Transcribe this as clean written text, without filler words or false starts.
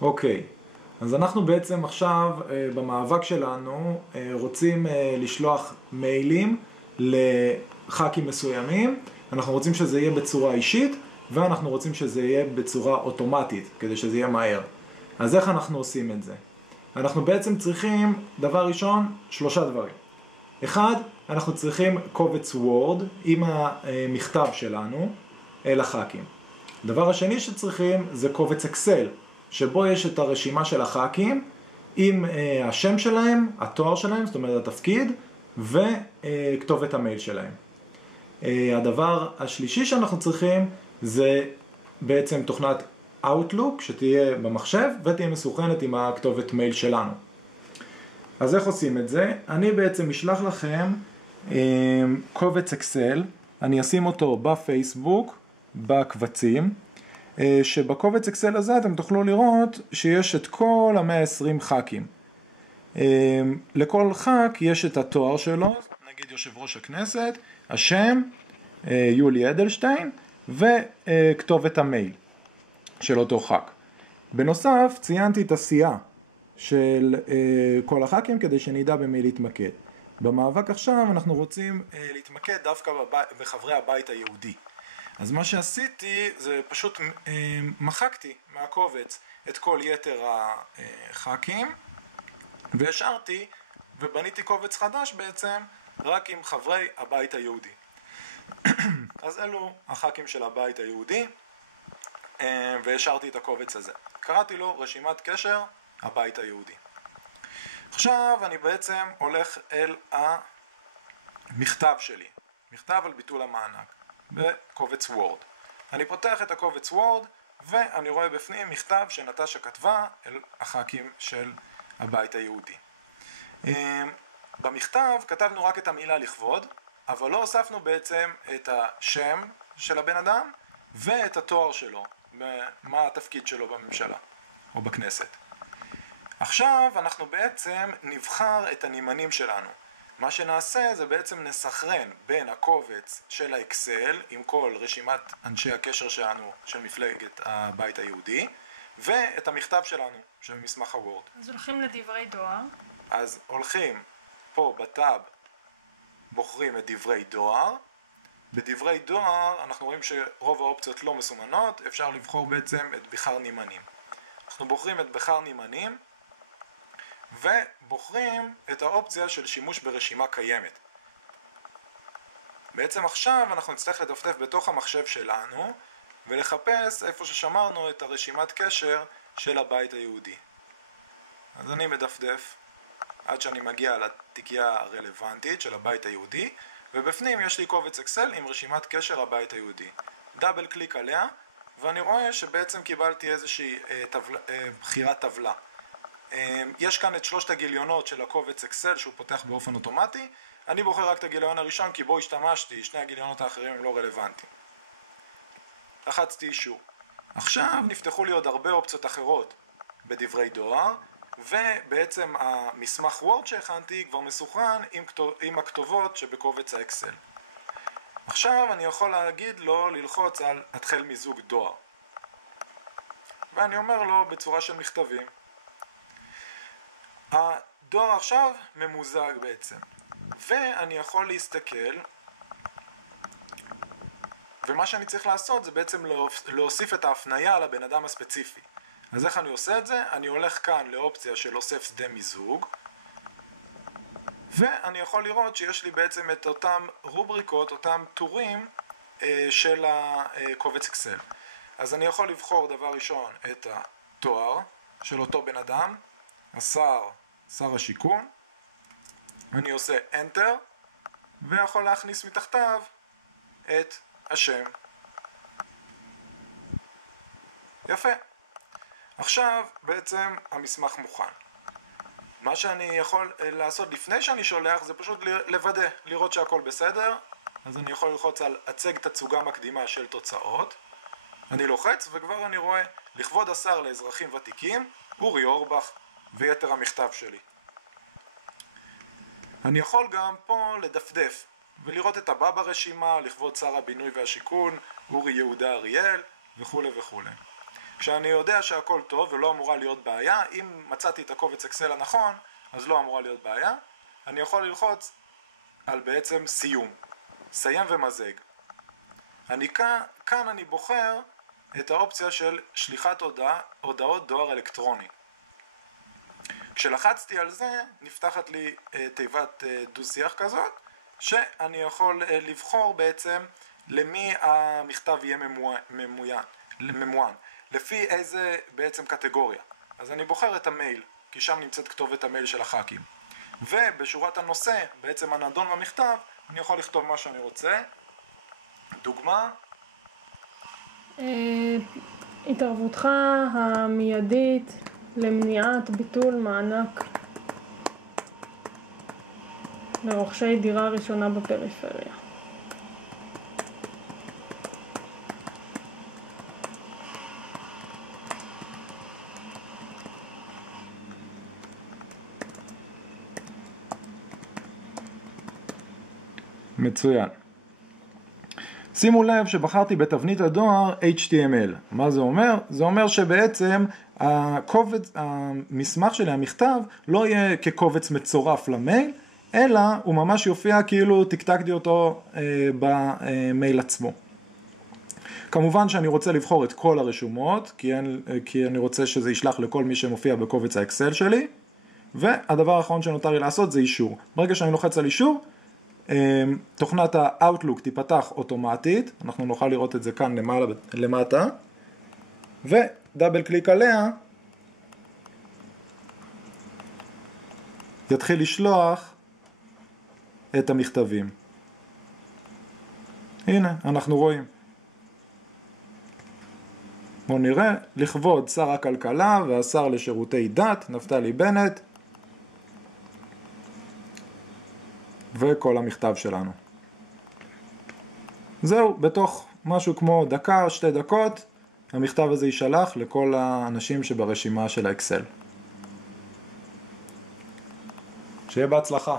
אוקיי, אז אנחנו בעצם עכשיו במאבק שלנו רוצים לשלוח מיילים לח"כים מסוימים. אנחנו רוצים שזה יהיה בצורה אישית, ואנחנו רוצים שזה יהיה בצורה אוטומטית, כדי שזה יהיה מהר. אז איך אנחנו עושים את זה? אנחנו בעצם צריכים, דבר ראשון, 3 דברים. אחד, אנחנו צריכים קובץ וורד עם המכתב שלנו אל הח"כים. דבר השני שצריכים זה קובץ אקסל, שבו יש את הרשימה של הח"כים עם השם שלהם, התואר שלהם, זאת אומרת התפקיד, וכתובת המייל שלהם. הדבר השלישי שאנחנו צריכים זה בעצם תוכנת Outlook שתהיה במחשב ותהיה מסוכנת עם הכתובת מייל שלנו. אז איך עושים את זה? אני בעצם אשלח לכם קובץ אקסל, אני אשים אותו בפייסבוק, בקבצים, שבקובץ אקסל הזה אתם תוכלו לראות שיש את כל ה-120 ח"כים. לכל ח"כ יש את התואר שלו, נגיד יושב ראש הכנסת, השם, יולי אדלשטיין, וכתובת המייל של אותו ח"כ. בנוסף ציינתי את הסיעה של כל הח"כים כדי שנדע במי להתמקד. במאבק עכשיו אנחנו רוצים להתמקד דווקא בחברי הבית היהודי. אז מה שעשיתי זה פשוט מחקתי מהקובץ את כל יתר הח"כים והשארתי ובניתי קובץ חדש בעצם רק עם חברי הבית היהודי. אז אלו הח"כים של הבית היהודי והשארתי את הקובץ הזה. קראתי לו רשימת קשר הבית היהודי. עכשיו אני בעצם הולך אל המכתב שלי, מכתב על ביטול המענק. בקובץ וורד. אני פותח את הקובץ וורד ואני רואה בפנים מכתב שנטשה כתבה אל הח"כים של הבית היהודי. במכתב כתבנו רק את המילה לכבוד, אבל לא הוספנו בעצם את השם של הבן אדם ואת התואר שלו, מה התפקיד שלו בממשלה או בכנסת. עכשיו אנחנו בעצם נבחר את הנמנים שלנו. מה שנעשה זה בעצם נסחרן בין הקובץ של האקסל עם כל רשימת אנשי הקשר שלנו של מפלגת הבית היהודי ואת המכתב שלנו של מסמך הוורד. אז הולכים לדברי דואר. אז הולכים פה בטאב, בוחרים את דברי דואר. בדברי דואר אנחנו רואים שרוב האופציות לא מסומנות, אפשר לבחור בעצם את בחר נמנים. אנחנו בוחרים את בחר נמנים ובוחרים את האופציה של שימוש ברשימה קיימת. בעצם עכשיו אנחנו נצטרך לדפדף בתוך המחשב שלנו ולחפש איפה ששמרנו את הרשימת קשר של הבית היהודי. אז אני מדפדף עד שאני מגיע לתיקייה הרלוונטית של הבית היהודי, ובפנים יש לי קובץ אקסל עם רשימת קשר הבית היהודי. דאבל קליק עליה ואני רואה שבעצם קיבלתי איזושהי בחירת טבלה. יש כאן את 3 הגיליונות של הקובץ אקסל שהוא פותח באופן אוטומטי. אני בוחר רק את הגיליון הראשון כי בו השתמשתי, 2 הגיליונות האחרים הם לא רלוונטיים. לחצתי אישור. עכשיו נפתחו לי עוד הרבה אופציות אחרות בדברי דואר, ובעצם המסמך וורד שהכנתי כבר מסוכן עם הכתובות שבקובץ האקסל. עכשיו אני יכול להגיד לו ללחוץ על התחל מיזוג דואר. ואני אומר לו בצורה של מכתבים. הדואר עכשיו ממוזג בעצם, ואני יכול להסתכל, ומה שאני צריך לעשות זה בעצם להוסיף את ההפניה לבן אדם הספציפי. אז איך אני עושה את זה? אני הולך כאן לאופציה של אוסף שדה מיזוג, ואני יכול לראות שיש לי בעצם את אותם רובריקות, אותם טורים של הקובץ אקסל. אז אני יכול לבחור דבר ראשון את התואר של אותו בן אדם, שר השיכון, אני עושה Enter, ויכול להכניס מתחתיו את השם. יפה. עכשיו בעצם המסמך מוכן. מה שאני יכול לעשות לפני שאני שולח זה פשוט לוודא, לראות שהכל בסדר. אז אני יכול ללחוץ על הצג תצוגה מקדימה של תוצאות. אני לוחץ וכבר אני רואה לכבוד השר לאזרחים ותיקים, אורי אורבך ויתר המכתב שלי. אני יכול גם פה לדפדף ולראות את הבא ברשימה, לכבוד שר הבינוי והשיכון, אורי יהודה אריאל וכו' וכו'. כשאני יודע שהכל טוב ולא אמורה להיות בעיה, אם מצאתי את הקובץ אקסל הנכון, אז לא אמורה להיות בעיה, אני יכול ללחוץ על בעצם סיום, סיים ומזג. כאן אני בוחר את האופציה של שליחת הודעות דואר אלקטרוני. כשלחצתי על זה, נפתחת לי תיבת דו-שיח כזאת, שאני יכול לבחור בעצם למי המכתב יהיה ממוען, לפי איזה בעצם קטגוריה. אז אני בוחר את המייל, כי שם נמצאת כתובת המייל של הח"כים. ובשורת הנושא, בעצם הנדון במכתב, אני יכול לכתוב מה שאני רוצה. דוגמה. התערבותך המיידית למניעת ביטול מענק לרוכשי דירה ראשונה בפריפריה. מצוין. שימו לב שבחרתי בתבנית הדואר HTML. מה זה אומר? זה אומר שבעצם המסמך שלי, המכתב, לא יהיה כקובץ מצורף למייל, אלא הוא ממש יופיע כאילו תקתקתי אותו במייל עצמו. כמובן שאני רוצה לבחור את כל הרשומות, כי אני רוצה שזה ישלח לכל מי שמופיע בקובץ האקסל שלי, והדבר האחרון שנותר לי לעשות זה אישור. ברגע שאני לוחץ על אישור, תוכנת ה-Outlook תיפתח אוטומטית, אנחנו נוכל לראות את זה כאן למטה, ודאבל קליק עליה, יתחיל לשלוח את המכתבים. הנה, אנחנו רואים. בואו נראה, לכבוד שר הכלכלה והשר לשירותי דת, נפתלי בנט, וכל המכתב שלנו. זהו, בתוך משהו כמו דקה, 2 דקות, המכתב הזה יישלח לכל האנשים שברשימה של האקסל. שיהיה בהצלחה.